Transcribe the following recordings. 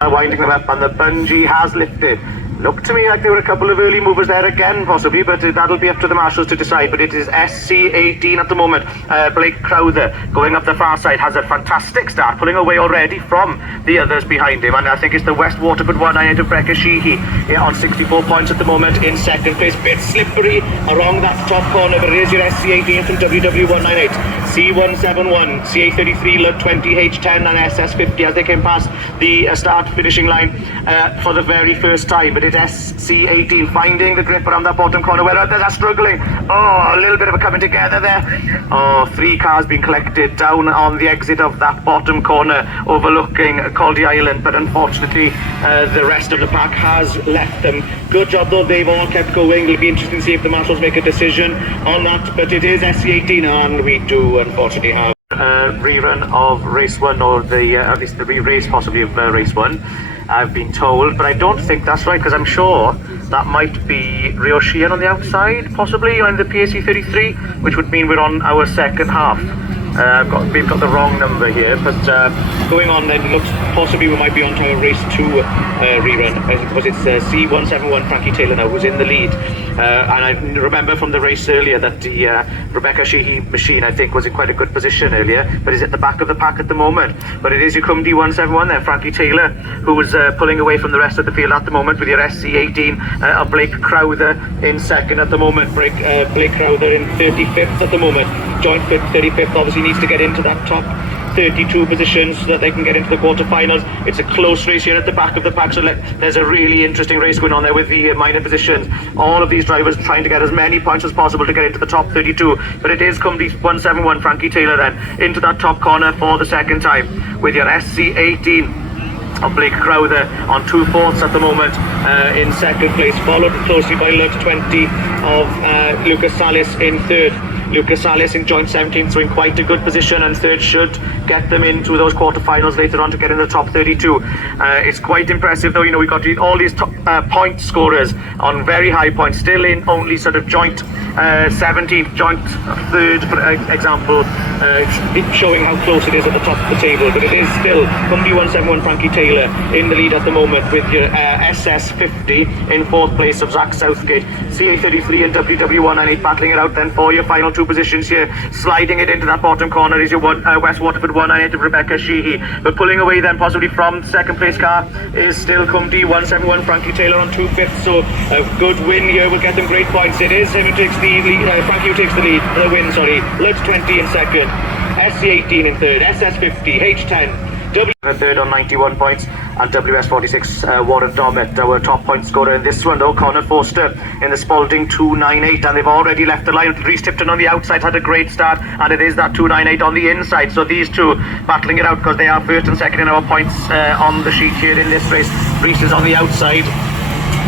Winding them up, and the bungee has lifted. Looked to me like there were a couple of early movers there again, possibly, but that'll be up to the marshals to decide. But it is SC18 at the moment. Blake Crowther going up the far side has a fantastic start, pulling away already from the others behind him. And I think it's the West Waterford 198 of Becca Sheehy on 64 points at the moment in second place. Bit slippery along that top corner, but it is your SC18 from WW198, C171, CA33, Lud 20, H10 and SS50 as they came past the start finishing line for the very first time. But it's SC18 finding the grip around that bottom corner where others are struggling. Oh, a little bit of a coming together there. Oh, 3 cars being collected down on the exit of that bottom corner overlooking Caldy Island, but unfortunately the rest of the pack has left them. Good job though, they've all kept going. It'll be interesting to see if the marshals make a decision on that, but it is SC18 and we do unfortunately have rerun of race 1, or at least the re-race possibly of race 1, I've been told, but I don't think that's right, because I'm sure that might be Rio Sheehan on the outside, possibly, on the PAC 33, which would mean we're on our second half. We've got the wrong number here, but going on then, it looks possibly we might be on to our race 2 rerun, because it's C171 Frankie Taylor now who's in the lead. And I remember from the race earlier that the Rebecca Sheehy machine, I think, was in quite a good position earlier, but is at the back of the pack at the moment. But it is your Cum D171 there, Frankie Taylor, who was pulling away from the rest of the field at the moment, with your SC18 of Blake Crowther in second at the moment. Blake Crowther in 35th at the moment, joint 35th, obviously needs to get into that top 32 positions so that they can get into the quarterfinals. It's a close race here at the back of the pack, so there's a really interesting race going on there with the minor positions. All of these drivers trying to get as many points as possible to get into the top 32, but it is Cum D171 Frankie Taylor then into that top corner for the second time, with your SC18 of Blake Crowther on 2/4 at the moment in second place, followed closely by Lud 20 of Lucas Salis in third. Lucas Salis in joint 17th, so in quite a good position, and third should get them into those quarterfinals later on to get in the top 32. It's quite impressive though, you know, we've got all these top, point scorers on very high points, still in only sort of joint 17th, joint third, for example, showing how close it is at the top of the table. But it is still Cum D171 Frankie Taylor in the lead at the moment, with your SS50 in 4th place of Zach Southgate. CA33 and WW198 battling it out then for your final 2 positions here. Sliding it into that bottom corner is your West Waterford 198 of Rebecca Sheehy, but pulling away then possibly from second place car is still Cum D171 Frankie Taylor on 2/5, so a good win here will get them great points. It is him who takes the lead, Frankie who takes the win, sorry. Lud 20 in second, SC18 in third, SS50, H10 W in third on 91 points, and WS46 Warren Dommett, our top point scorer in this one though, Connor Forster in the Spalding 298, and they've already left the line. Rhys Tipton on the outside had a great start, and it is that 298 on the inside, so these two battling it out because they are first and second in our points on the sheet here in this race. Rhys is on the outside,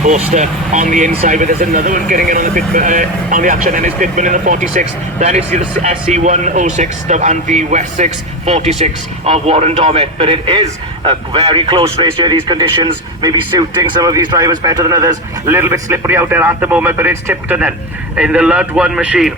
Forster on the inside, but there's another one getting in on the on the action, and it's Pittman in the 46. Then it's the SC106 and the West 6 46 of Warren Dommett. But it is a very close race here. These conditions maybe suiting some of these drivers better than others. A little bit slippery out there at the moment, but it's Tipton then in the Lud 1 machine.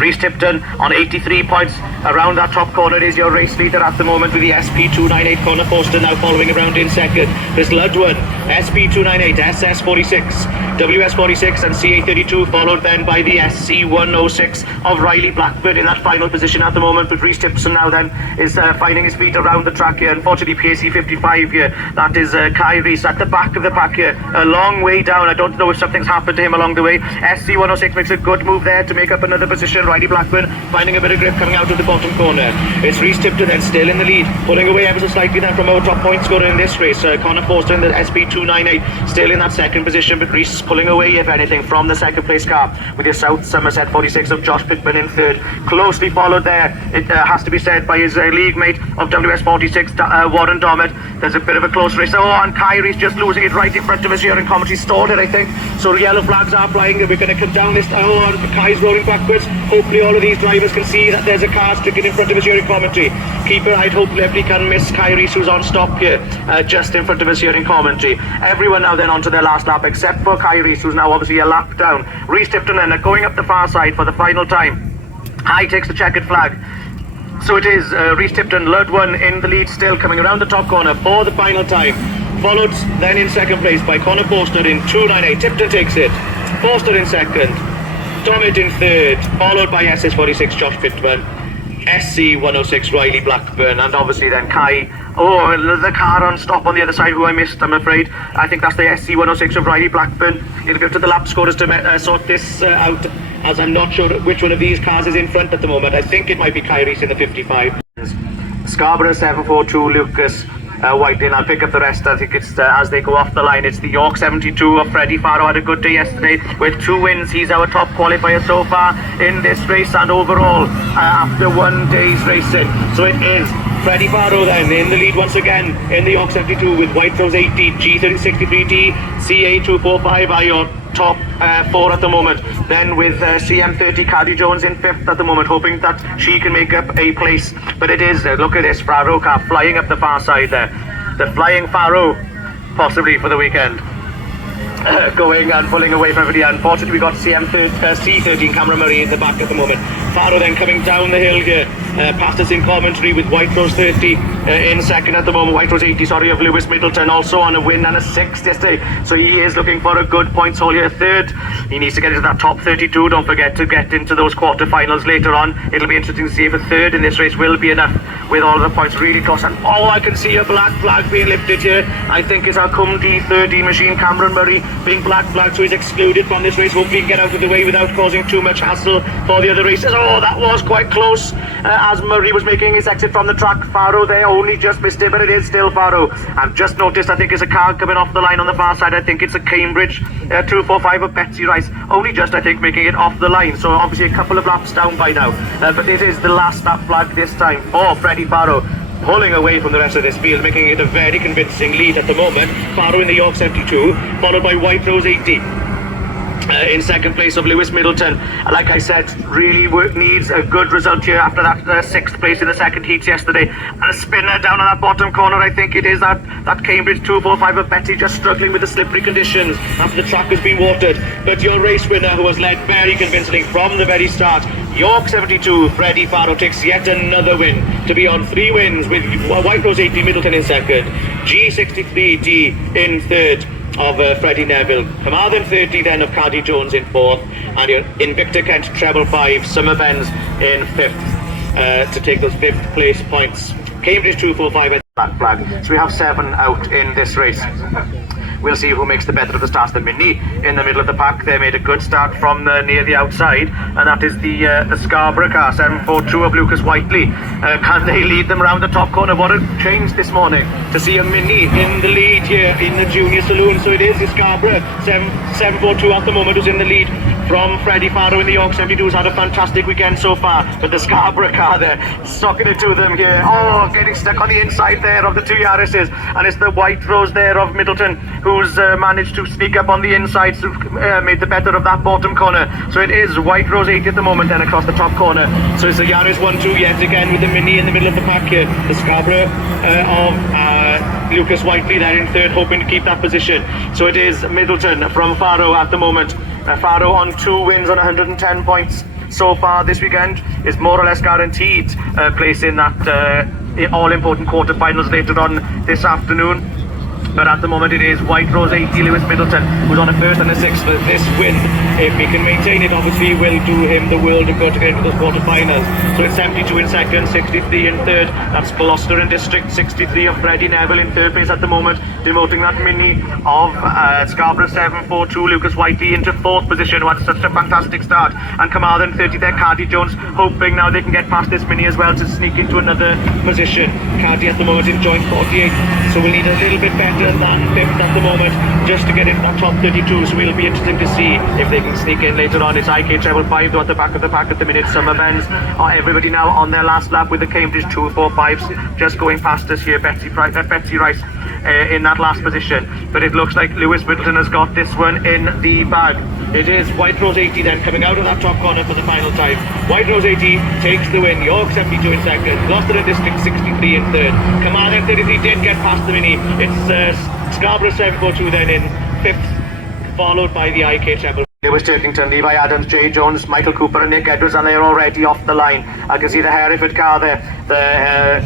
Rhys Tipton on 83 points around that top corner is your race leader at the moment, with the SP298 Connor Forster now following around in second. There's Ludward, SP298, SS46, WS46 and CA32, followed then by the SC106 of Riley Blackburn in that final position at the moment. But Rhys Tipton now then is finding his feet around the track here. Unfortunately PAC 55 here, that is Kai Rhys at the back of the pack here, a long way down. I don't know if something's happened to him along the way. SC106 makes a good move there to make up another position. Riley Blackburn finding a bit of grip coming out of the bottom corner. It's Rhys Tipton then still in the lead, pulling away ever so slightly then from our top point scorer in this race, Connor Forster in the SP298 still in that second position, but Rhys pulling away if anything from the second place car, with your South Somerset 46 of Josh Pittman in third. Closely followed there, it has to be said, by his league mate of WS46 Warren Dommett. There's a bit of a close race. Oh, and Kyrie's just losing it right in front of us here in commentary. Stalled it, I think, so yellow flags are flying. We're going to come down this. Oh, and Kai's rolling backwards. Hopefully all of these drivers can see that there's a car sticking in front of us here in commentary. Keep your eye, hopefully everybody can miss Kyrie, who's on stop here just in front of us here in commentary. Everyone now then onto their last lap except for Kyrie, who's now obviously a lap down. Rhys Tipton then going up the far side for the final time. High takes the checkered flag. So it is Rhys Tipton, Ludwon in the lead still, coming around the top corner for the final time. Followed then in second place by Conor Forster in 2.98. Tipton takes it. Forster in second. Domit in third, followed by SS46 Josh Pittman. SC106 Riley Blackburn, and obviously then Kai. Oh, the car on stop on the other side who I missed, I'm afraid. I think that's the SC106 of Riley Blackburn. It'll go to the lap scorers to sort this out, as I'm not sure which one of these cars is in front at the moment. I think it might be Kai Reese in the 55. Scarborough 742 Lucas Whiteley, and I'll pick up the rest. I think it's as they go off the line. It's the York 72 of Freddie Farrow. Had a good day yesterday with 2 wins. He's our top qualifier so far in this race and overall after 1 day's racing. So it is Freddie Farrow then in the lead once again in the York 72 with White Rose 80, G3063D, CA245 are your top 4 at the moment. Then with CM30 Caddy Jones in 5th at the moment, hoping that she can make up a place. But it is, look at this Farrow car flying up the far side there. The flying Farrow, possibly for the weekend. Going and pulling away from everybody. Unfortunately, we got C13 Cameron Murray in the back at the moment. Farrow then coming down the hill here, past us in commentary with White Rose 30 in second at the moment. White Rose 80, sorry, of Lewis Middleton, also on a win and a 6th yesterday. So he is looking for a good points haul here. Third, he needs to get into that top 32. Don't forget to get into those quarterfinals later on. It'll be interesting to see if a third in this race will be enough with all the points really close. And oh, I can see a black flag being lifted here. I think it's our Cum D30 machine, Cameron Murray, being black flag, so he's excluded from this race. Hopefully he can get out of the way without causing too much hassle for the other races. Oh, that was quite close as Murray was making his exit from the track. Farrow there only just missed it, but it is still Farrow. I've just noticed, I think it's a car coming off the line on the far side. I think it's a Cambridge 245 of Betsy Rice, only just, I think, making it off the line. So obviously a couple of laps down by now, but it is the last lap flag this time for Freddie Farrow, pulling away from the rest of this field, making it a very convincing lead at the moment. Farrow in the York 72, followed by White Rose 80. In second place of Lewis Middleton. Like I said, really needs a good result here after that 6th place in the second heat yesterday. And a spinner down on that bottom corner. I think it is that Cambridge 245 of Betty, just struggling with the slippery conditions after the track has been watered. But your race winner, who has led very convincingly from the very start, York 72, Freddie Farrow, takes yet another win to be on 3 wins with White Rose 80, Middleton in second, G63D in third of Freddie Neville, Carmarthen 30 then of Caddy Jones in 4th, and your Invicta Kent treble 5, Summervens in 5th to take those 5th place points. Cambridge 245 at that flag. So we have 7 out in this race. We'll see who makes the better of the starts. The Mini in the middle of the pack. They made a good start from near the outside, and that is the Scarborough car, 742 of Lucas Whiteley. Can they lead them around the top corner? What a change this morning to see a Mini in the lead here in the Junior Saloon. So it is the Scarborough 742 at the moment who's in the lead from Freddie Farrow in the York 72, who's had a fantastic weekend so far. But the Scarborough car there, socking it to them here. Oh, getting stuck on the inside there of the 2 Yaris's, and it's the White Rose there of Middleton who's managed to sneak up on the inside, made the better of that bottom corner. So it is White Rose 80 at the moment, then across the top corner. So it's the Yaris 1-2 yet again with the Mini in the middle of the pack here. The Scarborough of Lucas Whiteley there in third, hoping to keep that position. So it is Middleton from Farrow at the moment. Farrow on 2 wins on 110 points so far this weekend, is more or less guaranteed place in that all-important quarterfinals later on this afternoon. But at the moment it is White Rose 80, Lewis Middleton, who's on a 1st and a 6th. But this win, if he can maintain it, obviously will do him the world of good to get into those quarterfinals. So it's 72 in second, 63 in third. That's Gloucester and District, 63 of Freddie Neville in third place at the moment, demoting that Mini of Scarborough 742 Lucas Whiteley into 4th position, who had such a fantastic start. And Carmarthen 30 there, Caddy Jones, hoping now they can get past this Mini as well to sneak into another position. Caddy at the moment in joint 48, so we'll need a little bit better than 5th at the moment just to get into that top 32. So it'll be interesting to see if they can sneak in later on. It's IK treble 5 though at the back of the pack at the minute. Summervens are everybody now on their last lap with the Cambridge 245s just going past us here. Betsy Rice in that last position, but it looks like Lewis Middleton has got this one in the bag. It is White Rose 80 then coming out of that top corner for the final time. White Rose 80 takes the win. York 72 in second, Gloucester and District 63 in third. Carmarthen 33 did get past the Mini. It's Scarborough 742 then in 5th, followed by the IK treble. Lewis Turkington, Levi Adams, Jay Jones, Michael Cooper and Nick Edwards, and they're already off the line. I can see the Hereford car there.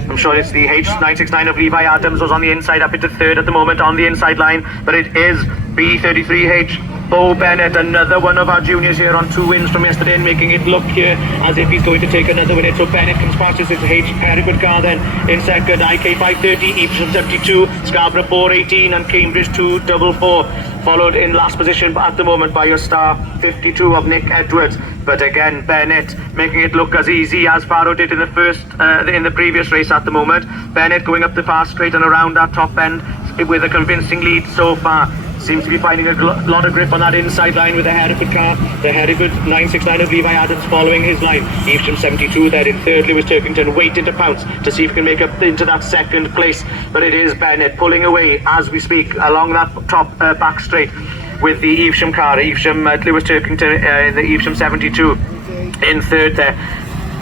I'm sure it's the H969 of Levi Adams was on the inside, up into third at the moment on the inside line, but it is B33H. Bo Bennett, another one of our juniors here on 2 wins from yesterday, and making it look here as if he's going to take another win. So Bennett comes past his Hereford car then in second. IK 530, Evesham 72, Scarborough 418 and Cambridge 244. Followed in last position at the moment by your star 52 of Nick Edwards. But again, Bennett making it look as easy as Faro did in the previous race at the moment. Bennett going up the fast straight and around that top end with a convincing lead so far. Seems to be finding a lot of grip on that inside line with the Hereford car. The Hereford 969 of Levi Adams following his line. Evesham 72 there in third. Lewis Turkington waiting to pounce to see if he can make up into that second place. But it is Bennett pulling away as we speak along that top back straight with the Evesham car. Evesham, Lewis Turkington in the Evesham 72 in third there.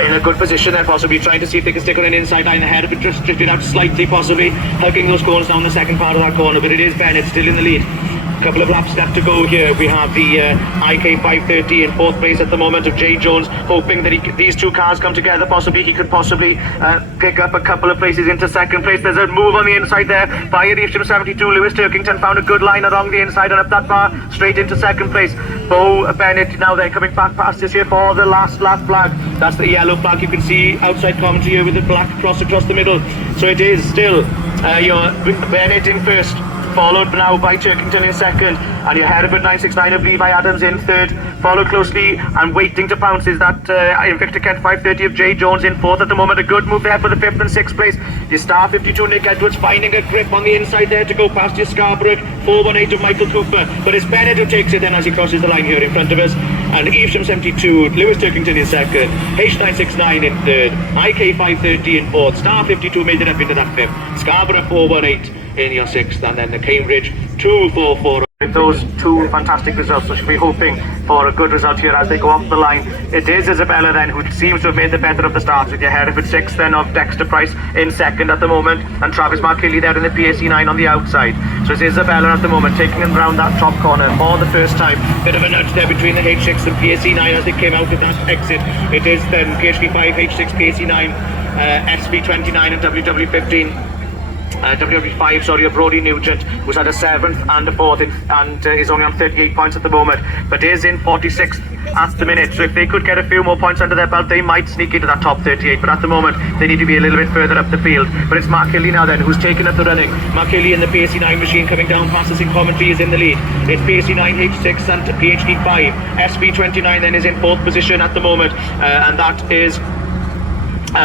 In a good position there, possibly trying to see if they can stick on an inside line. The Hereford just drifted out slightly, possibly hugging those corners down the second part of that corner, but it is Bennett still in the lead. A couple of laps left to go here. We have the IK 530 in fourth place at the moment of Jay Jones, hoping that these two cars come together. Possibly he could possibly pick up a couple of places into second place. There's a move on the inside there by Evesham 72. Lewis Turkington found a good line along the inside and up that bar straight into second place. Bo Bennett now then coming back past us here for the last lap flag. That's the yellow flag you can see outside commentary here with the black cross across the middle. So it is still your Bennett in first, followed now by Turkington in second, and your Hereford 969 of Levi Adams in third. Followed closely and waiting to pounce is that Invicta Kent 530 of Jay Jones in fourth at the moment. A good move there for the fifth and sixth place. Your star 52 Nick Edwards finding a grip on the inside there to go past your Scarborough 418 of Michael Cooper, but it's Bennett who takes it then as he crosses the line here in front of us. And Evesham 72, Lewis Turkington in second, H969 in third, IK 530 in fourth, star 52 made it up into that fifth, Scarborough 418 in your sixth, and then the Cambridge 244. With those two fantastic results, we should be hoping for a good result here as they go off the line. It is Isabella then who seems to have made the better of the starts, with your Hereford 6 then of Dexter Price in second at the moment, and Travis Markilly there in the PAC 9 on the outside. So it's Isabella at the moment taking him round that top corner for the first time. Bit of a nudge there between the H6 and PAC 9 as they came out of that exit. It is then PHP 5, H6, PAC 9, SV 29 and WW15. WW5, sorry, of Brody Nugent, who's had a 7th and a 4th and is only on 38 points at the moment, but is in 46th at the minute. So if they could get a few more points under their belt, they might sneak into that top 38, but at the moment they need to be a little bit further up the field. But it's Mark Hilly now then who's taken up the running. Mark Hilly in the PAC 9 machine coming down past us in commentary is in the lead. It's PAC 9, H6 and PhD 5. SB 29 then is in 4th position at the moment, and that is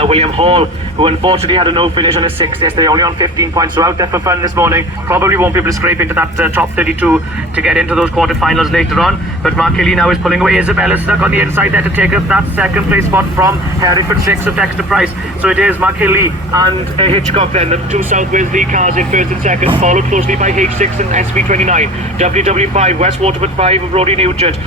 William Hall, who unfortunately had a no finish on his 6th yesterday, only on 15 points, so out there for fun this morning. Probably won't be able to scrape into that top 32 to get into those quarterfinals later on. But Mark Hilly now is pulling away. Isabella stuck on the inside there to take up that second place spot from Hereford 6 of Dexter Price. So it is Mark Hilly and Hitchcock then, the two South Wales League cars in first and second, followed closely by H6 and SB29. WW5, West Waterford 5 of Roddy Nugent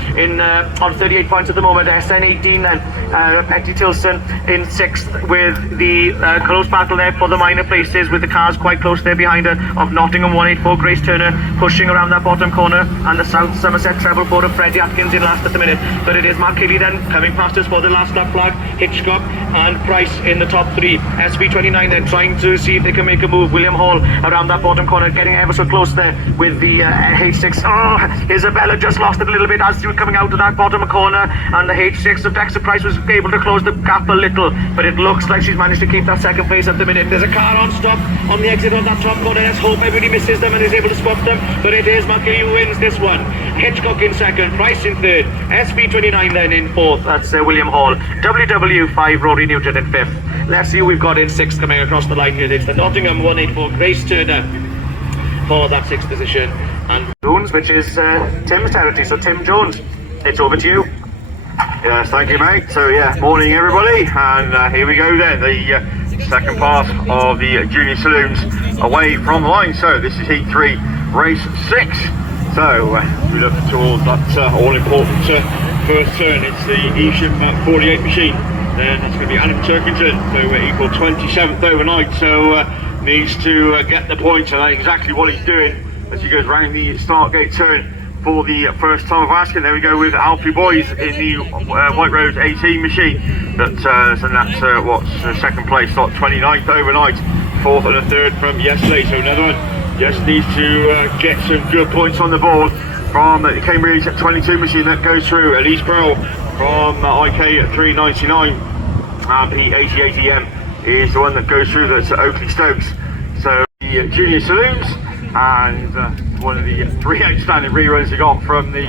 on 38 points at the moment. SN18 then, Petty Tilson in 6th, with the close battle there for the minor places, with the cars quite close there behind her of Nottingham 184 Grace Turner pushing around that bottom corner, and the South Somerset treble board of Freddie Atkins in last at the minute. But it is Mark Hilly then coming past us for the last lap flag. Hitchcock and Price in the top 3. SB29 then trying to see if they can make a move. William Hall around that bottom corner, getting ever so close there with the H6. Isabella just lost it a little bit as she was coming out of that bottom corner, and the H6 of Dexter Price was able to close the gap a little, but it looks like she's managed to keep that second place at the minute. There's a car on stop on the exit of that top corner. Let's hope everybody misses them and is able to spot them, but it is Markey who wins this one. Hitchcock in second, Price in third, SB29 then in fourth, that's William Hall. WW5 Rory Nugent in 5th. Let's see who we've got in 6th coming across the line here. It's the Nottingham 184 Grace Turner for that 6th position, and Jones, which is Tim's territory. So Tim Jones, it's over to you. Yes, thank you, mate. So yeah, morning everybody, and here we go then, the second part of the Junior Saloons away from the line. So this is Heat 3, Race 6. So we look towards that all-important first turn. It's the Evesham 48 machine. Then that's going to be Adam Turkington, so equal 27th overnight. So needs to get the points, and that's exactly what he's doing as he goes round the start gate turn for the first time of asking. There we go with Alfie Boys in the White Rose 18 machine. That's what's second place slot, 29th overnight, fourth and a third from yesterday. So another one just needs to get some good points on the board from the Cambridge 22 machine. That goes through Elise Pearl from IK at 399. P88EM is the one that goes through. That's Oakley Stokes. So the Junior Saloons, and one of the three outstanding reruns they got from the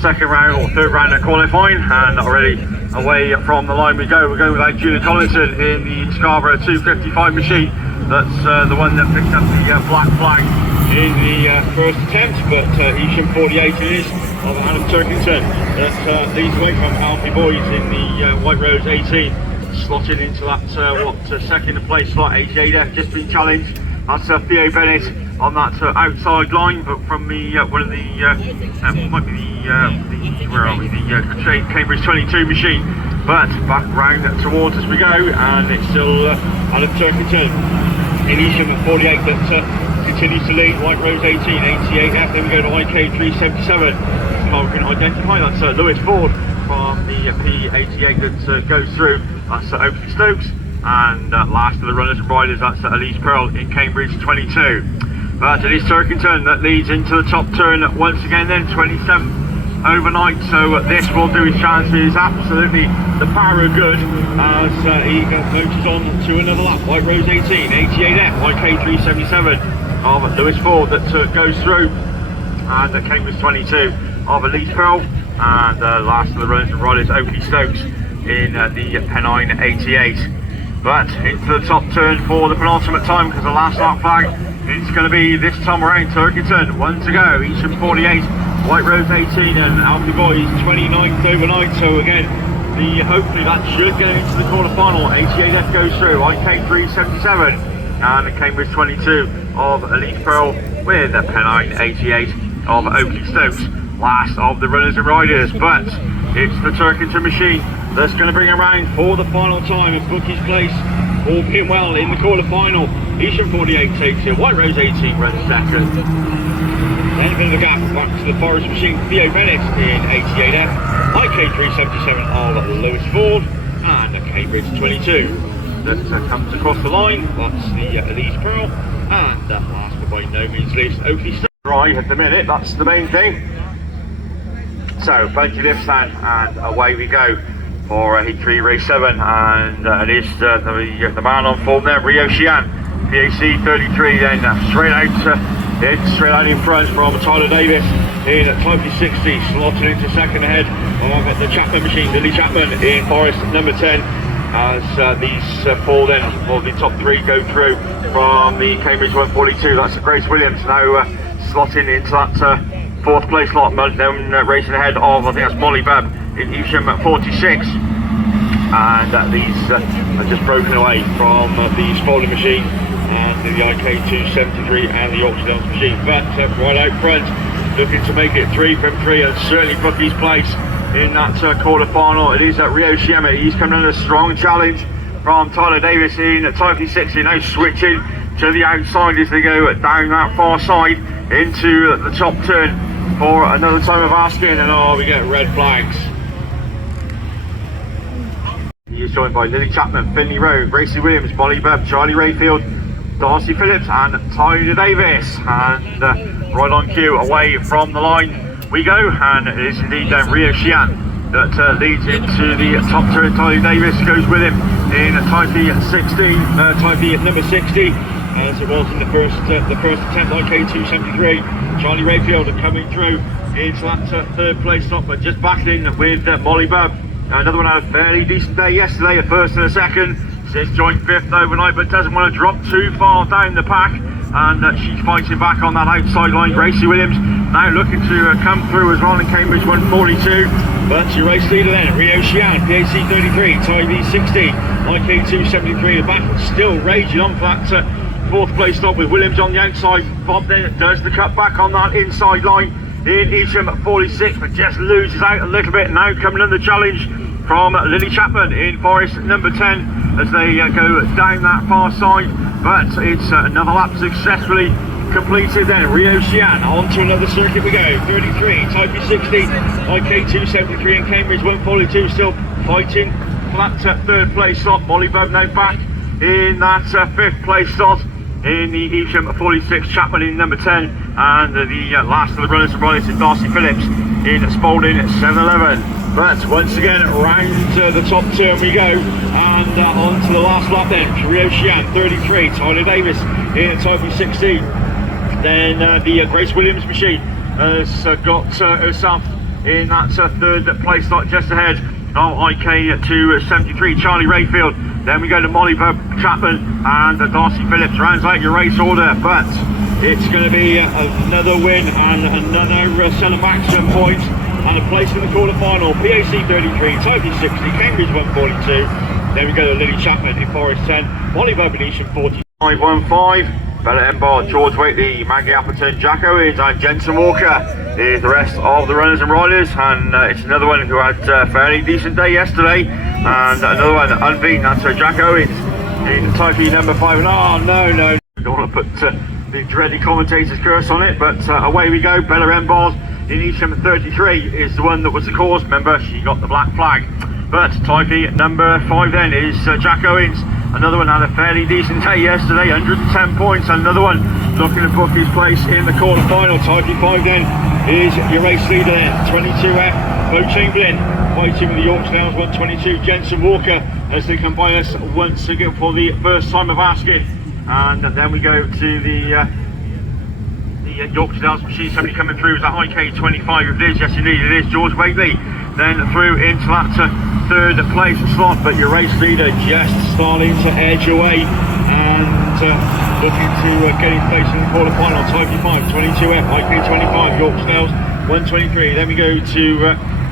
second round or third round of qualifying, and already away from the line we go. We're going with Julian Collinson in the Scarborough 255 machine. That's the one that picked up the black flag in the first attempt, but Isham 48 it is of Adam Turkington that leads away from Alfie Boys in the White Rose 18, slotting into that second place slot. 88F just been challenged. That's Theo Bennett on that outside line, but from the one of the might be the where are we, the Cambridge 22 machine. But back round towards us we go, and it's still Adam Turkington in Isham at 48 that continues to lead. White Rose 18, 88F. Then we go to IK 377. Now we can identify that's Lewis Ford from the P88 that goes through. That's Oakley Stokes, and last of the runners and riders, that's Elise Pearl in Cambridge 22. But it is Turkington that leads into the top turn once again, then 27th overnight. So this will do his chances. Absolutely, the power are good as he moves on to another lap. White Rose 18, 88F, IK 377 of Lewis Ford that goes through, and Cambridge 22 of Elise Pearl, and last of the runners and riders, Oakley Stokes in the Pennine 88. But into the top turn for the penultimate time, because the last lap flag, it's going to be this time around Turkington, one to go. Isham 48, White Rose 18, and Alfie Boys 29th overnight. So again, hopefully that should get into the quarter final. 88F goes through, IK 377, and the Cambridge 22 of Elise Pearl with the Pennine 88 of Oakley Stokes, last of the runners and riders. But it's the Turkington machine that's going to bring around for the final time and book his place, all being well, in the quarter final. Isham 48 takes it, White Rose 18 runs second. Then a bit of a gap back to the Forest machine, Theo Bennett in 88F, IK 377 of Lewis Ford, and the Cambridge 22 that comes across the line. That's the Elise Pearl, and last but by no means least, Oakley Stokes. Right at the minute, that's the main thing. So plenty left stand, and away we go for Heat 3 Race 7, and it is the man on form there, Rio Xian, PAC 33, then straight out in front from Tyler Davis in Type 60, slotted into second ahead of the Chapman machine, Lily Chapman in Forest number 10, as these four then, or the top three, go through from the Cambridge 142. That's Grace Williams now slotting into that fourth place slot, then racing ahead of, I think that's Molly Babb in Isham at 46, and these are just broken away from the Spalding machine and the IK 273 and the Yorkshire Downs machine. But right out front, looking to make it 3 from 3 and certainly book his place in that quarter final. It is Rio Xian. He's coming under a strong challenge from Tyler Davis in Type 60, now switching to the outside as they go down that far side into the top turn for another time of asking, and we get red flags. He is joined by Lily Chapman, Finley Rowe, Gracie Williams, Molly Bubb, Charlie Rayfield, Darcy Phillips and Tyler Davis, and right on cue away from the line we go, and it is indeed Rio Xian that leads into the top turn. Tyler Davis goes with him in Type 16, Type number 60, as it was in the first attempt, IK 273. Charlie Rayfield coming through into that third place stop, but just back in with Molly Bubb. Another one had a fairly decent day yesterday, a first and a second. Says joint fifth overnight, but doesn't want to drop too far down the pack, and she's fighting back on that outside line. Gracie Williams now looking to come through as well in Cambridge 142, but your race leader then, Rio Xian, PAC 33, Type 60, IK 273. The battle still raging on for that fourth place stop with Williams on the outside. Bob then does the cut back on that inside line in Isham at 46, but just loses out a little bit. Now coming under challenge from Lily Chapman in Forest number 10 as they go down that far side, but it's another lap successfully completed then. Rio Xian, on to another circuit we go. 33, Taipei 60, IK 273 in Cambridge 142, still fighting for that third place slot. Molly Bub now back in that fifth place slot. In the Evesham 46, Chapman in number 10, and the last of the runners and riders is Darcy Phillips in Spalding 711. But once again, round the top turn we go, and on to the last lap then. Rio Xian 33, Tyler Davis in Taipei 16. Then the Grace Williams machine has got herself in that third place slot just ahead of IK 273, Charlie Rayfield. Then we go to Molly Chapman and Darcy Phillips. Rounds out your race order, but it's going to be another win and another centre maximum points and a place in the quarter final. PAC 33, Taipei 60, Cambridge 142. Then we go to Lily Chapman in Forest 10, Molly Venetian 40. 515. Bella Embar, George Waitley, Maggie Appleton, Jack Owens and Jensen Walker is the rest of the runners and riders, and it's another one who had a fairly decent day yesterday, and another one unbeaten, that's Jack Owens in Taipei number 5. And oh no, don't want to put the dreaded commentator's curse on it, but away we go. Bella Embar in Evesham 33 is the one that was the cause. Remember, she got the black flag. But Taipei number 5 then is Jack Owens. Another one had a fairly decent day yesterday, 110 points. Another one looking to book his place in the quarter final. Taipei 5 then is your race leader then, 22F, Bo Chamberlain, fighting with the York Snails 122, Jensen Walker, as they come by us once again for the first time of asking. And then we go to the York Snails machine, somebody coming through. Is that IK 25? If it is, yes indeed it is, George Waitley. Then through into that third place slot, but your race leader just starting to edge away and looking to get his place in the quarter final. Taipei 5, 22F, IK 25, York Snails 123. Then we go to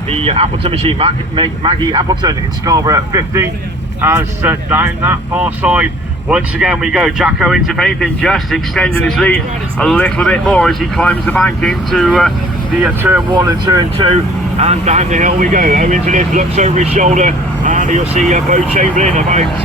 the Appleton machine, Maggie Appleton in Scarborough 15, as down that far side. Once again we go, Jack Owens, if anything, just extending his lead a little bit more as he climbs the bank into the turn 1 and turn 2, and down the hill we go. Owens looks over his shoulder, and you'll see Bo Chamberlain about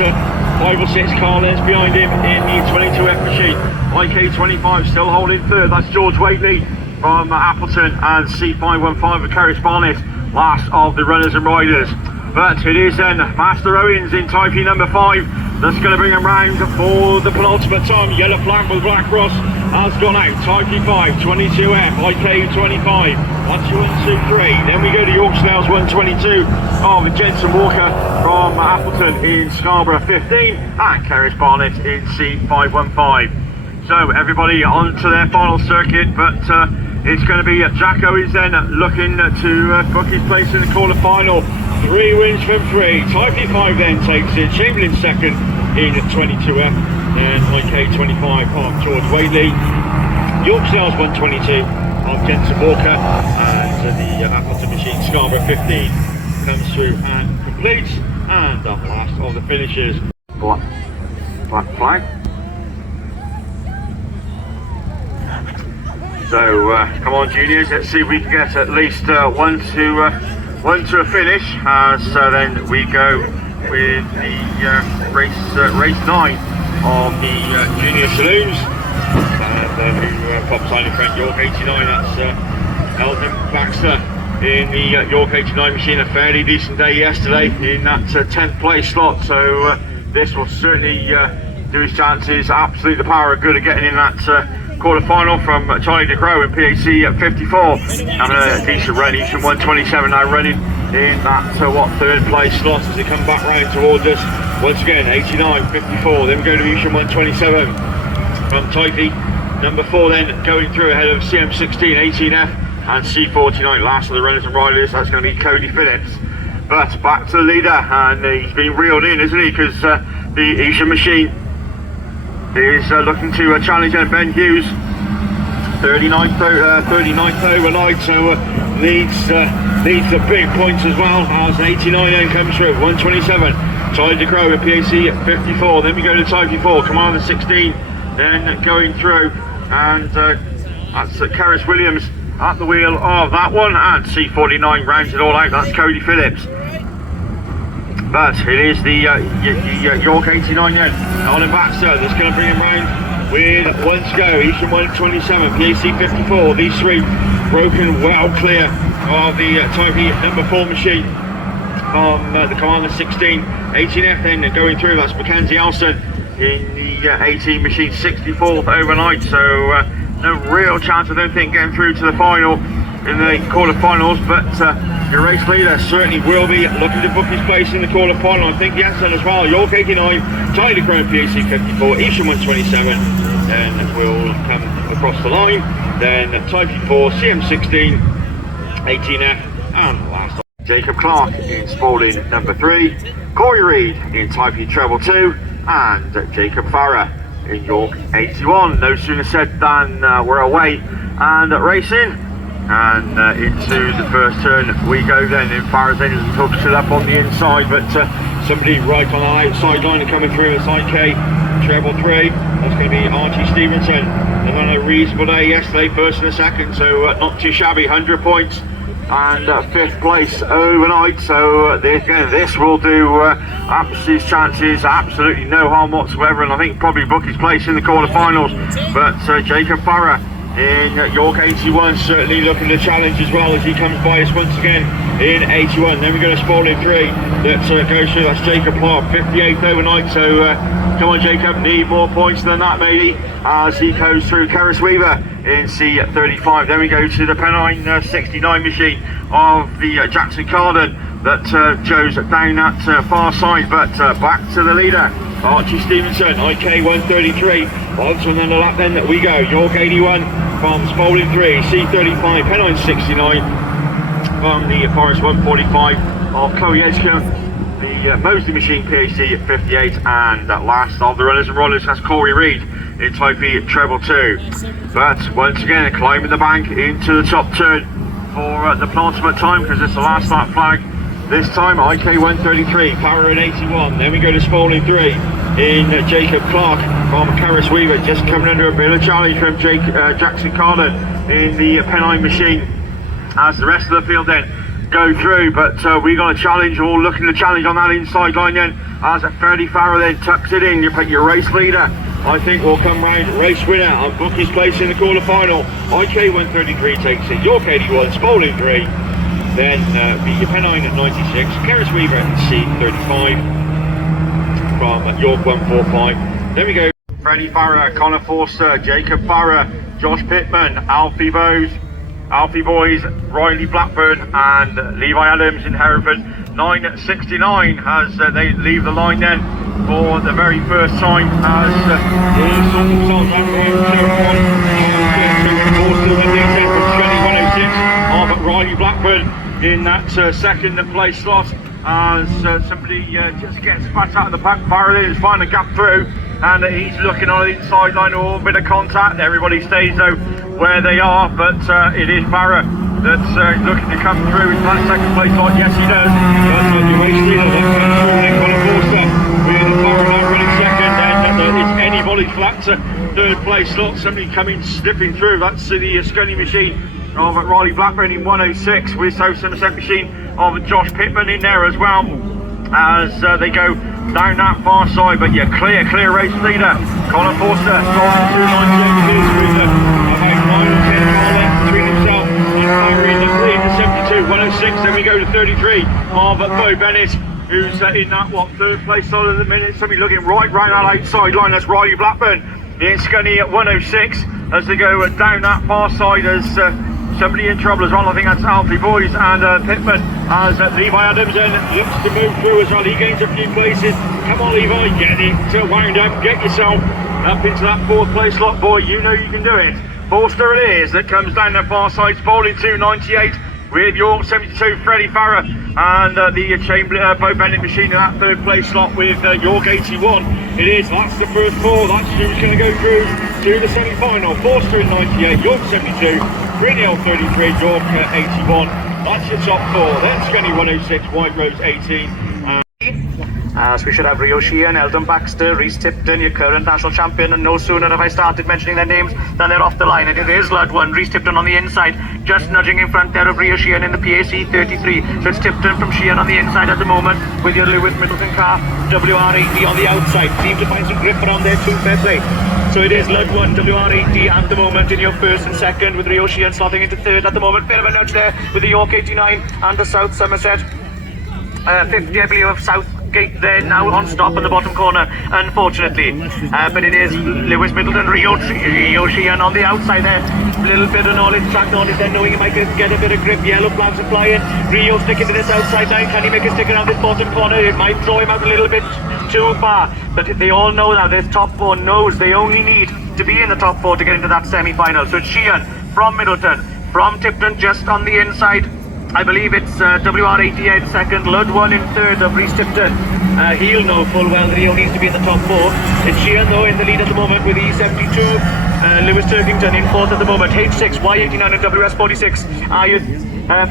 5 or 6 car lengths behind him in the 22F machine. IK 25 still holding third, that's George Waitley from Appleton, and C515 of Carris Barnett, last of the runners and riders. But it is then Master Owens in Taipei number 5 that's going to bring him round for the penultimate time. Yellow flag with black cross has gone out. Taipei 5, 22F, IK 25, 1, 2, 1, 2, 3. Then we go to York Snails 122 of Jensen Walker from Appleton in Scarborough 15, and Carris Barnett in C515. So everybody on to their final circuit, but it's going to be Jack Owens then looking to book his place in the quarter final. 3 wins from 3. Taipei 5 then takes it. Chamberlain second in 22F, and IK 25 of George Waitley. York Snails 122 of Jensen Walker, and the Appleton machine Scarborough 15 comes through and completes, and the last of the finishers. Black flag. So come on juniors, let's see if we can get at least one to a finish, as then we go with the race 9 of the Junior Saloons, and who pops on in front, York 89, that's Eldon Baxter in the York 89 machine. A fairly decent day yesterday in that 10th place slot, so this will certainly do his chances absolutely the power of good of getting in that quarter final from Charlie DeCrow in PAC at 54, and a decent run. He's from 127 now, running in that third place slot as they come back round towards us once again. 89, 54. Then we go to Evesham 127 from Taipei number 4, then going through ahead of CM16, 18F and C49. Last of the runners and riders, that's going to be Cody Phillips. But back to the leader, and he's been reeled in, isn't he, because the Evesham machine is looking to challenge Ben Hughes, 39th overnight, so needs the big points as well, as 89 then comes through, 127. Charlie DeCrow at PAC at 54. Then we go to Taipei 4, Commander 16, then going through, and that's Carris Williams at the wheel of that one, and C49 rounds it all out, that's Cody Phillips. But it is the York 89 then, Alan Baxter, that's going to bring him round with one to go. Eastern 127, PAC 54. These three broken well clear of the Type E number 4 machine from the Commander 16. 18F then going through. That's Mackenzie Elson in the 18 machine, 64th overnight. So no real chance, I don't think, getting through to the final in the quarterfinals, but your race leader certainly will be looking to book his place in the quarterfinal. I think he has done as well. York 89, Tyler Crown PAC 54, Eastern 127, then will come across the line, then Type 4, CM16, 18F, and last Jacob Clark in Spalding number 3, Corey Reed in Type E treble 2, and Jacob Farrer in York 81. No sooner said than we're away and racing. And into the first turn we go then. In Farrer's then hooks it up on the inside, but somebody right on the outside line coming through. It's IK treble 3. That's going to be Archie Stevenson. They've had a reasonable day yesterday, first and second, so not too shabby. 100 points and 5th place overnight. So this will do up his chances, absolutely no harm whatsoever, and I think probably book his place in the quarterfinals. But Jacob Farrer in York 81 certainly looking to challenge as well as he comes by us once again in 81. Then we go to Spalding 3 that goes through. That's Jacob Clark, 58th overnight. So come on Jacob, need more points than that maybe as he goes through. Kerris Weaver in C35. Then we go to the Pennine 69 machine of the Jackson Carden that goes down that far side, but back to the leader, Archie Stevenson, IK 133. Odds on the lap then that we go. York 81 from Spalding 3, C35, Pennine 69 from the Forest 145 of Chloe Edgecombe, the Mosley machine PAC at 58, and last of the runners and rollers, that's Corey Reed in Type E treble 2. But once again, climbing the bank into the top turn for the penultimate time, because it's the last lap flag. This time IK 133, Farrer in 81. Then we go to Spalding 3 in Jacob Clark from Kerris Weaver, just coming under a bit of challenge from Jackson Carden in the Pennine machine as the rest of the field then go through. But we got a challenge, or looking to challenge on that inside line then, as Freddie Farrer then tucks it in. You put your race leader, I think, will come round, race winner, and book his place in the quarterfinal. IK 133 takes it, York 81, Spalding 3. Then the Pennine at 96, Kerris Weaver at C35 from York 145. Then we go Freddie Farrer, Connor Forster, Jacob Farrer, Josh Pittman, Alfie Boys, Riley Blackburn and Levi Adams in Hereford. 969 as they leave the line then for the very first time as they sort themselves out of Riley Blackburn in that second place slot as somebody just gets spat out of the pack. Farrer is finding a gap through and he's looking on the inside line, a bit of contact. Everybody stays though where they are, but it is Farrer that's looking to come through into that second place slot. Yes, he does. But the race leader then comes through and Colin Forster with Farrer now running second, and it's anybody for that third place slot. Somebody coming slipping through. That's the Scunny machine of Riley Blackburn in 106 with South Somerset machine of Josh Pittman in there as well as they go down that far side. But yeah, clear race leader Colin Forster starting 298 meters with about 9 or 10 miles left between himself and Farrer in the 72. 106. Then we go to 33 of Bo Bennett, who's in that third place slot at the minute. Somebody looking right round that outside line. That's Riley Blackburn in Scunny at 106 as they go down that far side as somebody in trouble as well. I think that's Alfie Boys and Pittman as Levi Adams then looks to move through as well. He gains a few places. Come on Levi, get it wound up, get yourself up into that fourth place slot, boy, you know you can do it. Forster it is that comes down the far side, Spalding 298 with York 72, Freddie Farrer and the Chamberlain Bo Bennett machine in that third place slot with York 81. It is, that's the first four, that's who's going to go through to the semi-final. Forster in 98, York 72, Grinnell 33, York 81. That's your top four. Then Scunny 106, White Rose 18. So we should have Rio Sheehan, Eldon Baxter, Rhys Tipton, your current national champion, and no sooner have I started mentioning their names than they're off the line. And it is Lud 1, Rhys Tipton on the inside, just nudging in front there of Rio Sheehan in the PAC 33. So it's Tipton from Sheehan on the inside at the moment, with your Lewis Middleton car, WR80 on the outside. Seems to find some grip around there too, fair play. So it is Lud 1, WR80 at the moment in your first and second, with Rio Sheehan slotting into third at the moment. Bit of a nudge there with the York 89 and the South Somerset 50, I believe, of Southgate there now on stop in the bottom corner, unfortunately. But it is Lewis Middleton, Rio Sheehan on the outside there. A little bit of knowledge, track knowledge there, knowing he might get a bit of grip. Yellow flags are flying. Rio sticking to this outside line. Can he make a stick around this bottom corner? It might throw him out a little bit too far. But they all know now, this top four knows they only need to be in the top four to get into that semi-final. So it's Sheehan from Middleton, from Tipton just on the inside. I believe it's WR88 second, Lud 1 in third of Reece Tipton. He'll know full well that he only needs to be in the top four. It's Sheehan though in the lead at the moment with E72. Lewis Turkington in fourth at the moment. H6, Y89 and WS46 are your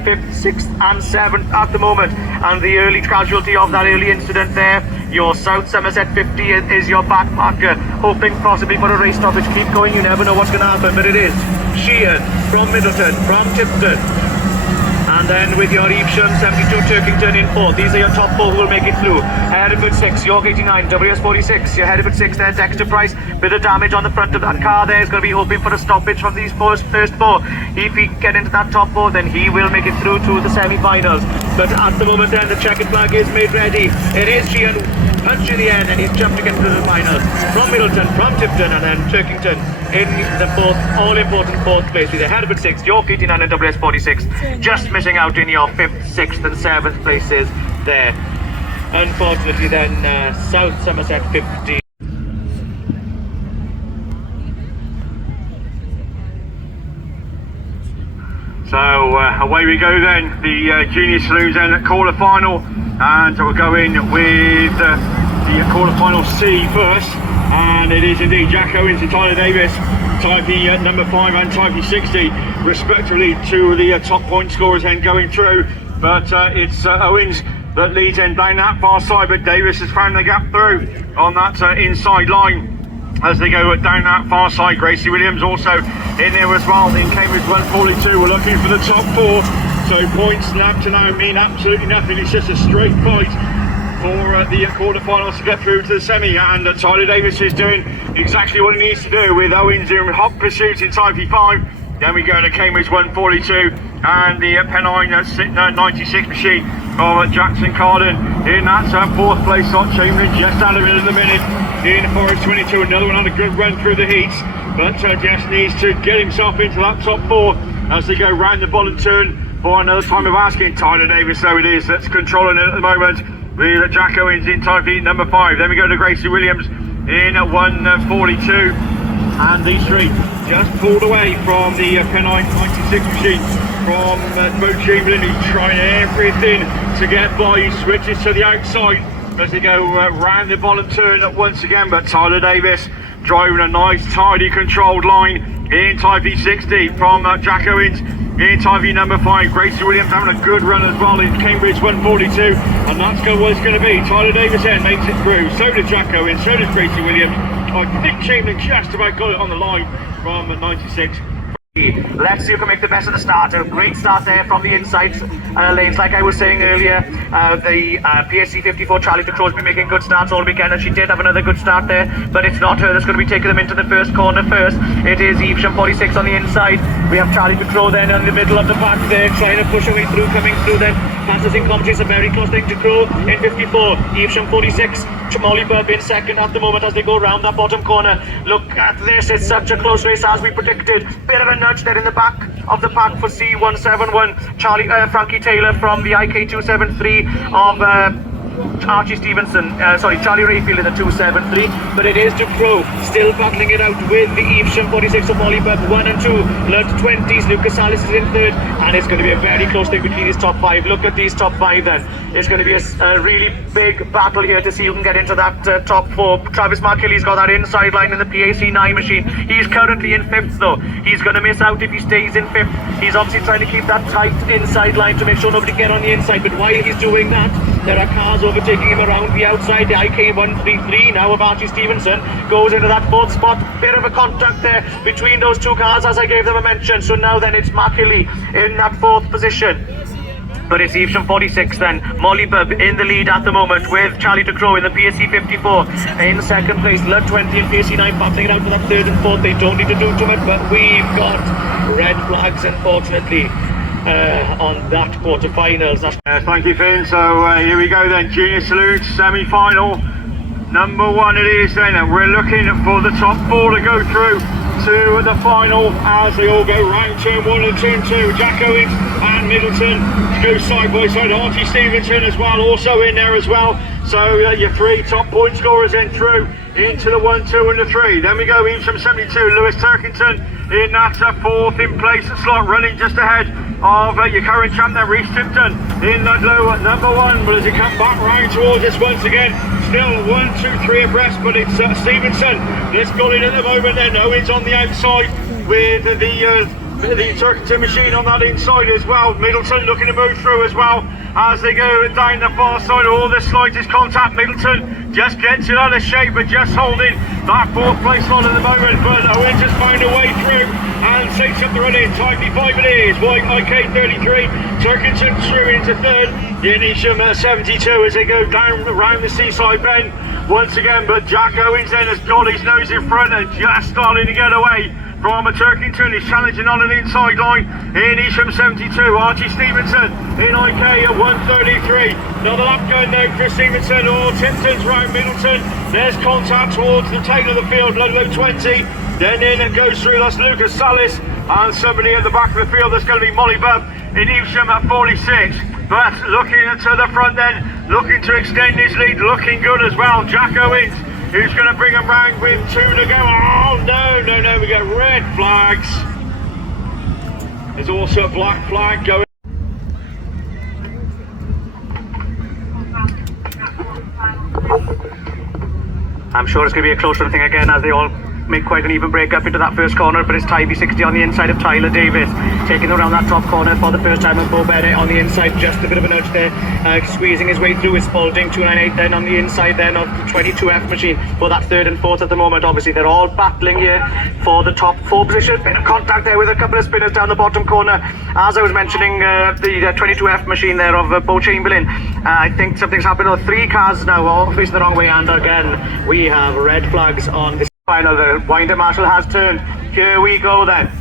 fifth, sixth and seventh at the moment. And the early casualty of that early incident there, your South Somerset 50 is your back marker, hoping possibly for a race stoppage. Keep going, you never know what's going to happen, but it is Sheehan from Middleton, from Tipton. And then with your Evesham 72, Turkington in fourth. These are your top four who will make it through. Hereford 6, York 89, WS46. Your Hereford 6 there, Dexter Price. Bit of damage on the front of that car there. Is going to be hoping for a stoppage from these first four. If he get into that top four, then he will make it through to the semi-finals. But at the moment then, the checkered flag is made ready. It is Sheehan punch in the end, and he's jumped to get into the finals. From Middleton, from Tipton, and then Turkington in the fourth, all-important fourth place with the Hereford 6, York 89 and WS46, just missing out in your fifth, sixth and seventh places there. Unfortunately then, South Somerset 50. So away we go then, the Junior Saloons then at quarter final, and we'll go in with the quarter final C first, and it is indeed Jack Owens and Tyler Davis, Typey number 5 and Typey 60, respectively, two of the top point scorers then going through. But it's Owens that leads then down that far side, but Davis has found the gap through on that inside line as they go down that far side. Gracie Williams also in there as well in Cambridge 142. We're looking for the top four, so points up to now mean absolutely nothing. It's just a straight fight for the quarterfinals to get through to the semi, and Tyler Davis is doing exactly what he needs to do, with Owens in hot pursuit in Typey 5. Then we go to Cambridge 142 and the Pennine 96 machine of Jackson Carden in that fourth place slot. Chamberlain just out of it at the minute in Forest 22. Another one had a good run through the heats, but just needs to get himself into that top four as they go round the bottom turn for another time of asking. Tyler Davis, so it is, that's controlling it at the moment with Jack Owens in Typey number 5. Then we go to Gracie Williams in 142. And these three just pulled away from the Pennine 96 machine from Bo Chamberlain. He's trying everything to get by. He switches to the outside as they go round the bottom turn once again. But Tyler Davis driving a nice, tidy, controlled line in Typey 60 from Jack Owens in Typey number 5. Gracie Williams having a good run as well in Cambridge 142. And that's what it's going to be. Tyler Davis then makes it through. So did Jack Owens, so does Gracie Williams. I think Chamberlain just about got it on the line from 96. Let's see who can make the best of the start. A great start there from the inside lanes. Like I was saying earlier, the PSC 54 Charlie DeCrow has been making good starts all weekend, and she did have another good start there, but it's not her that's going to be taking them into the first corner first. It is Evesham 46 on the inside. We have Charlie DeCrow then in the middle of the pack there, trying to push her way through, coming through then. Passes in commentary, it's a very close thing. DeCrow in 54, Evesham 46. Molly Burp in second at the moment as they go round that bottom corner. Look at this, it's such a close race as we predicted. Bit of a nudge there in the back of the pack for C171. Frankie Taylor from the IK273 of Archie Stevenson, Charlie Rayfield in the 273, but it is DeCrow still battling it out with the Evesham 46 of Molly Burp 1 and 2. Lud 20s, Lucas Salis is in third, and it's going to be a very close thing between these top 5. Look at these top 5 then. It's going to be a really big battle here to see who can get into that top 4. Travis Markilly's got that inside line in the PAC 9 machine. He's currently in 5th though. He's going to miss out if he stays in 5th. He's obviously trying to keep that tight inside line to make sure nobody get on the inside, but while he's doing that, there are cars overtaking him around the outside. The IK133 now of Archie Stevenson goes into that 4th spot. Bit of a contact there between those two cars as I gave them a mention. So now then it's Markilly in that 4th position. but it's Evesham 46 then. Molly Bub in the lead at the moment with Charlie De Croo in the PSC 54 in second place. Lud 20 and PSC 9 battling it out for that third and fourth. They don't need to do too much, but we've got red flags, unfortunately, on that quarterfinals. Thank you, Finn. So here we go then, Junior Saloons semi-final. Number 1 it is then, and we're looking for the top 4 to go through to the final as they all go round turn 1 and turn 2. Jack Owens and Middleton go side by side. Archie Stevenson as well, also in there as well. So your 3 top point scorers then through into the 1, 2 and the 3. Then we go Evesham 72, Lewis Turkington in that 4th in place slot, running just ahead of your current champ there, Reece Tipton in that low number 1. But as he comes back round towards us once again, still 1, 2, 3 abreast, but it's Stevenson that's got it at the moment then. Owens on the outside with the Turkington machine on that inside as well. Middleton looking to move through as well as they go down the far side. All the slightest contact. Middleton just gets it out of shape, but just holding that 4th place slot at the moment. But Owens has found a way through and takes up the run in. Tightly 5 it is. White IK 33. Turkington through into 3rd. Evesham 72 as they go down around the seaside bend once again. But Jack Owens then has got his nose in front and just starting to get away from a Turkington. Is challenging on an inside line in Evesham 72. Archie Stevenson in IK at 133. Another lap going now for Stevenson. Oh, Tipton's round Middleton. There's contact towards the tail of the field, Ludlow 20. Then in and goes through, that's Lucas Salis. And somebody at the back of the field, that's going to be Molly Bub in Evesham at 46. But looking to the front then, looking to extend his lead, looking good as well. Jack Owens, who's going to bring him round with 2 to go. Oh, no, we get red flags. There's also a black flag going. I'm sure it's going to be a close run thing again as they all make quite an even break up into that first corner, but it's Tyvee 60 on the inside of Tyler Davis, taking around that top corner for the first time, and Bo Bennett on the inside, just a bit of a nudge there, squeezing his way through with Spalding 298 then on the inside then of the 22F machine for that 3rd and 4th at the moment. Obviously they're all battling here for the top 4 position. Bit of contact there with a couple of spinners down the bottom corner. As I was mentioning, the 22F machine there of Bo Chamberlain, I think something's happened. 3 cars now all facing the wrong way, and again we have red flags on this final. The winder marshal has turned. Here we go then.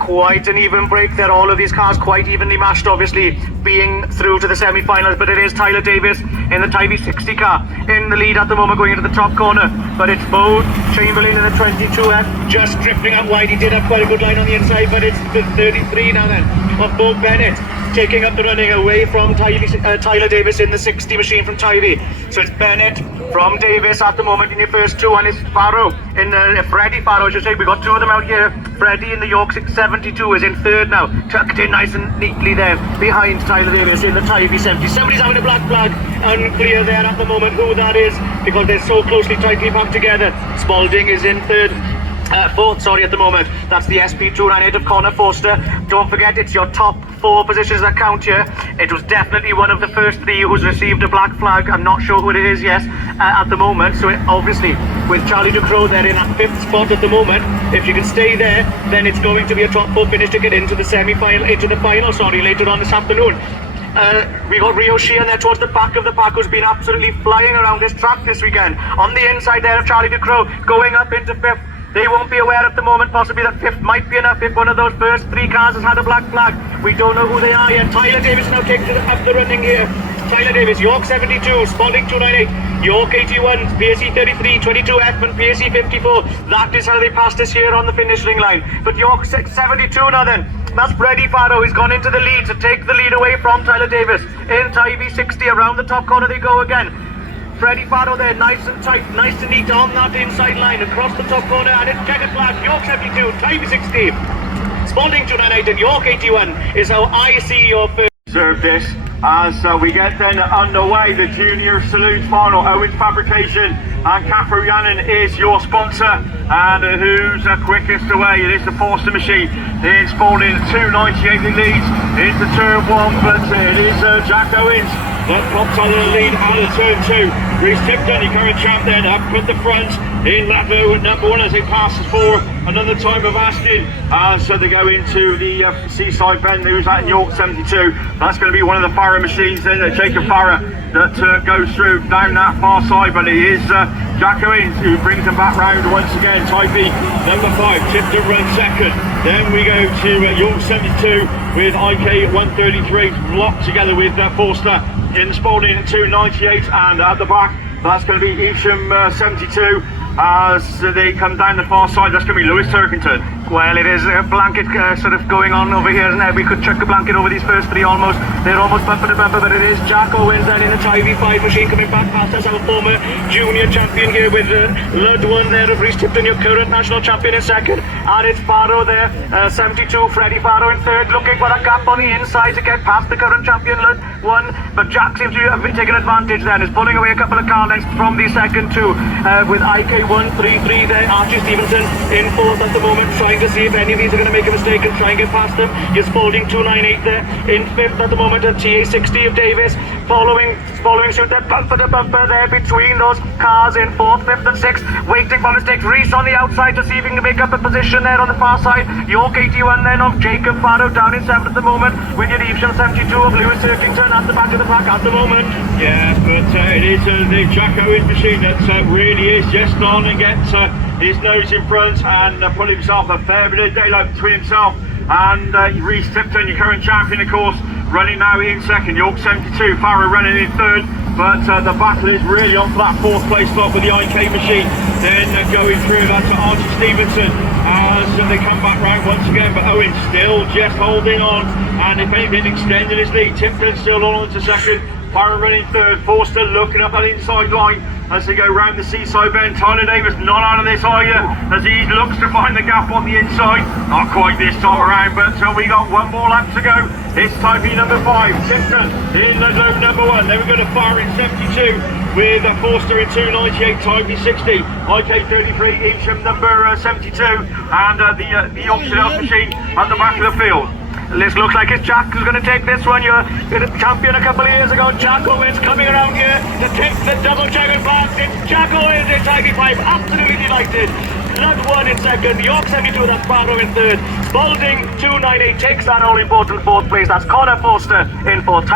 Quite an even break there. All of these cars quite evenly matched, obviously being through to the semi-finals. But it is Tyler Davis in the Tyvee 60 car in the lead at the moment, going into the top corner. But it's Bo Chamberlain in the 22F just drifting out wide. He did have quite a good line on the inside, but it's the 33 now then of Bo Bennett taking up the running away from Tyler Davis in the 60 machine from Tyvee. So it's Bennett from Davis at the moment in your first 2, and it's Farrow in Freddie Farrow, I should say. We've got 2 of them out here. Freddie in the York 672 is in 3rd now, tucked in nice and neatly there behind Tyler Davis in the Tyvee 70. Somebody's having a black flag, unclear there at the moment who that is, because they're so closely tightly packed together. Spalding is in 4th at the moment. That's the SP298 of Connor Forster. Don't forget, it's your top 4 positions that count here. It was definitely one of the first 3 who's received a black flag. I'm not sure who it is yet at the moment. So obviously with Charlie De Croo there in that 5th spot at the moment, if you can stay there, then it's going to be a top 4 finish to get into the semi-final, into the final, later on this afternoon. We got Rio Sheehan there towards the back of the pack, who's been absolutely flying around this track this weekend. On the inside there of Charlie De Croo, going up into 5th. They won't be aware at the moment, possibly that 5th might be enough if one of those first 3 cars has had a black flag. We don't know who they are yet. Tyler Davis now takes up the running here. Tyler Davis, York 72, Spalding 298, York 81, PSC 33, 22F and PSC 54. That is how they passed us here on the finishing line. But York 72 now then. That's Freddie Farrow. He's gone into the lead to take the lead away from Tyler Davis. In Tyvee 60, around the top corner they go again. Freddie Farrow there, nice and tight, nice and neat on that inside line, across the top corner, and it's checkered flag. York 72, Tyvee 60, Spalding 298 and York 81 is how I see your first. Observe this as we get then underway, the Junior Saloons final. Owens Fabrication and Caffro Yannon is your sponsor, and who's quickest away? It is the Forster machine. It's Spalding 298 in leads into turn 1, but it is Jack Owens that pops on the lead out of turn 2. Reece Tipton, your current champ, then up at the front in lap number 1 as he passes 4. another time of asking. So they go into the Seaside Bend, who's at York 72. That's going to be one of the Farah machines then, Jacob Farah, that goes through down that far side. But it is Jack Owens who brings them back round once again. Type E, number 5, Tipton runs second. Then we go to York 72 with IK 133 locked together with Forster in Spalding at 298, and at the back that's going to be Evesham 72. So they come down the far side, that's going to be Lewis Turkington. Well, it is a blanket sort of going on over here, isn't it? We could chuck a blanket over these first three almost. They're almost bumper to bumper, but it is Jack Owens then in a Ivy 5 machine coming back past us, our former junior champion here with Lud 1 there of Rhys Tipton, your current national champion in second. And it's Farrow there, 72, Freddie Farrow in third, looking for a gap on the inside to get past the current champion Lud 1. But Jack seems to have been taking advantage then, is pulling away a couple of car lengths from the second two, with IK 133 there. Archie Stevenson in fourth at the moment, trying to see if any of these are going to make a mistake and try and get past them. You're Spalding 298 there in fifth at the moment, at TA 60 of Davis following suit there, bumper to bumper there between those cars in fourth, fifth and sixth, waiting for mistakes. Reese on the outside to see if he can make up a position there on the far side. York 81 then of Jacob Farrow down in seventh at the moment, with your Evesham 72 of Lewis Turkington at the back of the pack at the moment. Yeah, but it is the Jack Owens machine that really is just on and gets his nose in front and put himself a fair bit of daylight between himself and Rhys Tipton, your current champion, of course, running now in second. York 72, Farrow running in third, but the battle is really on for that fourth place spot with the IK machine. Then going through that to Archie Stevenson as they come back round once again, but Owens still just holding on, and if anything extending his lead. Tipton still on to second, Farrow running third, Forster looking up that inside line as they go round the Seaside Bend. Tyler Davis not out of this either as he looks to find the gap on the inside. Not quite this time around, but we got one more lap to go. It's Type E number 5, Tipton in the zone number 1. Then we've got a Farrow in 72 with Forster in 298, Type E 60, IK 33, Evesham number 72, and the Yorkshire House machine at the back of the field. This looks like it's Jack who's going to take this one. You're the champion a couple of years ago. Jack Owens coming around here to take the double dragon flags. It's Jack Owens in Ivy 5, absolutely delighted. Lud 1 in second, York 72, that's Farrow in third. Spalding 298 takes that all important fourth place. That's Connor Forster in fourth.